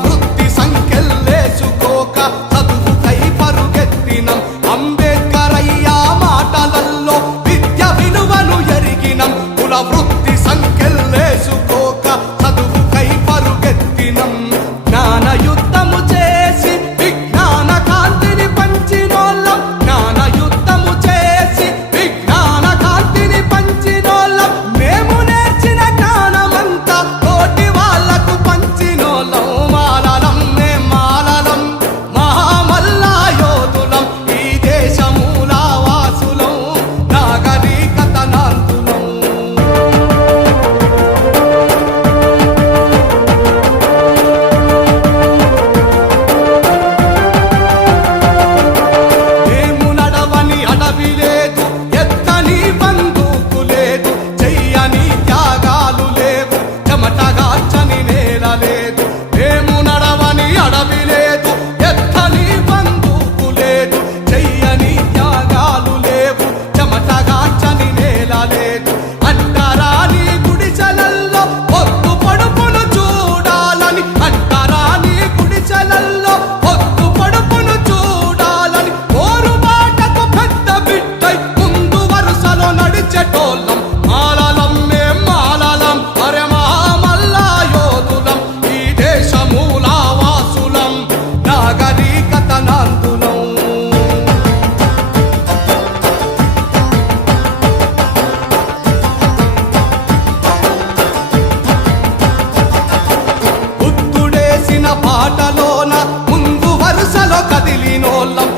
వృత్తి సంఖ్యలేసుకోక చదువుకై పరుగెత్తినం అంబేద్కర్ అయ్యా మాటలల్లో విద్య విలువను ఎరిగినం. కుల వృత్తి చెటోళ్ళం మాలలం మేం మాలలం అరే మా ఈ దేశ నాగరికత నందులం బుద్ధుడేసిన పాటలోన ముందు వరుసలో కదిలినోళ్ళం